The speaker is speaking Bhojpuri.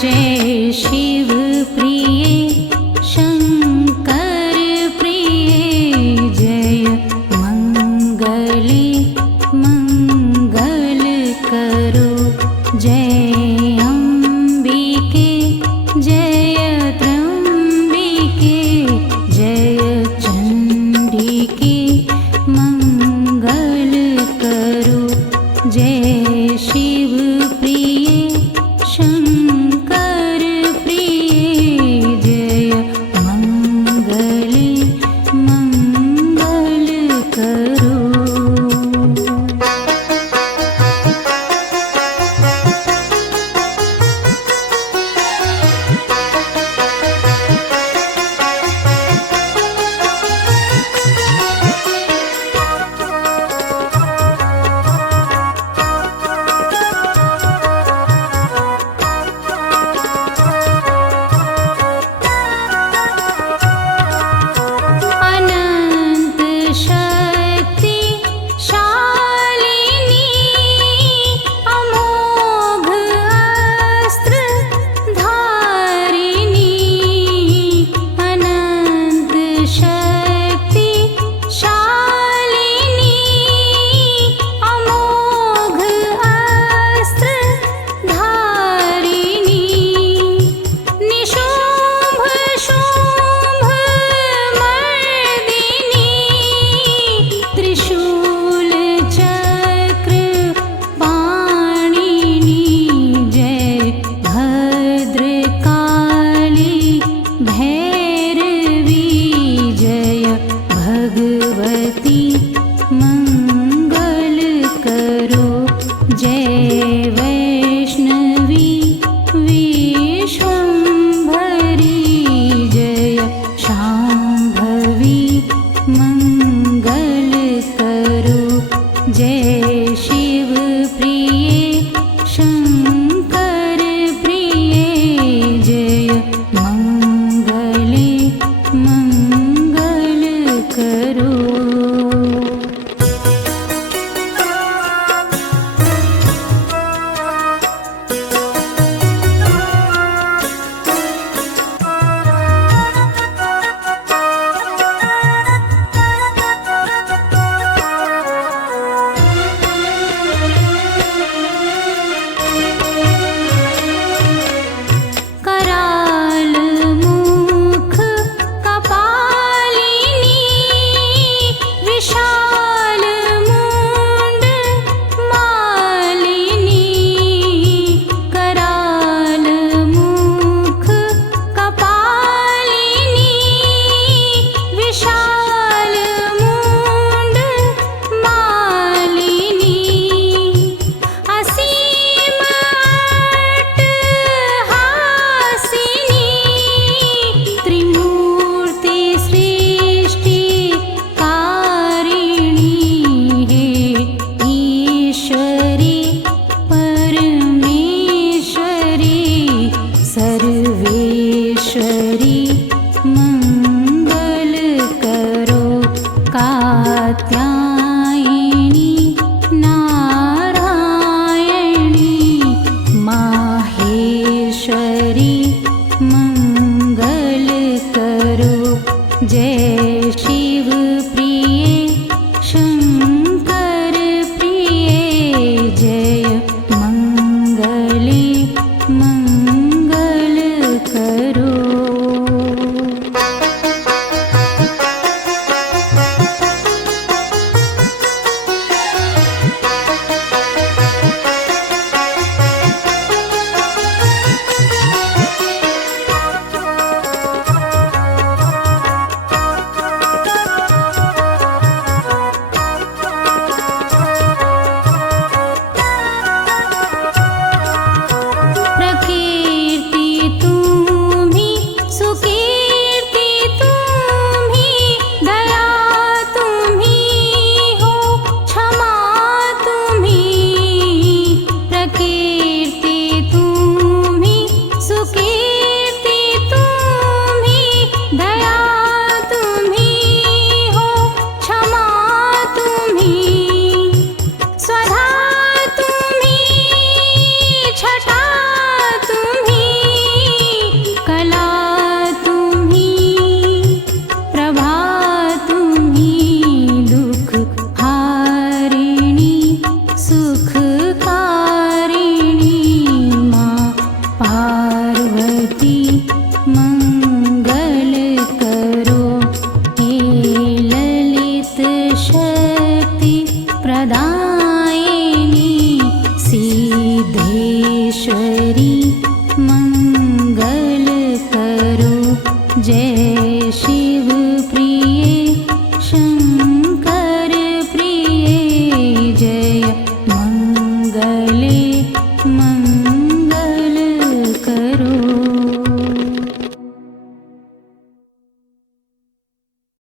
जय शिव प्रिय शंकर प्रिय जय मंगली मंगल करो जय अंबिके जय त्रंबिके जय चंडिके मंगल करो जय शिव प्रिय शंकर प्रिय जय मंगली मंगल करो। अनंत शक्ति शालिनी अमोघ अस्त्र धारिणी अनंत शक्ति शालिनी अमोघ अस्त्र धारिणी निशुंभ शुंभ मर्दिनी त्रिशूल चक्र पाणिनी जय भद्रकाली भैरवी जय भगवती मंगल करो जय वैष्णवी विश्वंभरी जय शांभवी मंगल करो जय शिव प्रिय शंकर प्रिय जय मंगले मंगल करो। कराल मुख कपालिनी विशाल मुंड मालिनी कराल मुख कपालिनी विशाल मुंड मालिनी असीम हासिनी त्रिमूर्ति सृष्टि कारिणी हे ईश्वरी परमेश्वरी सर्वेश्वरी मंगल करो कात्यायनी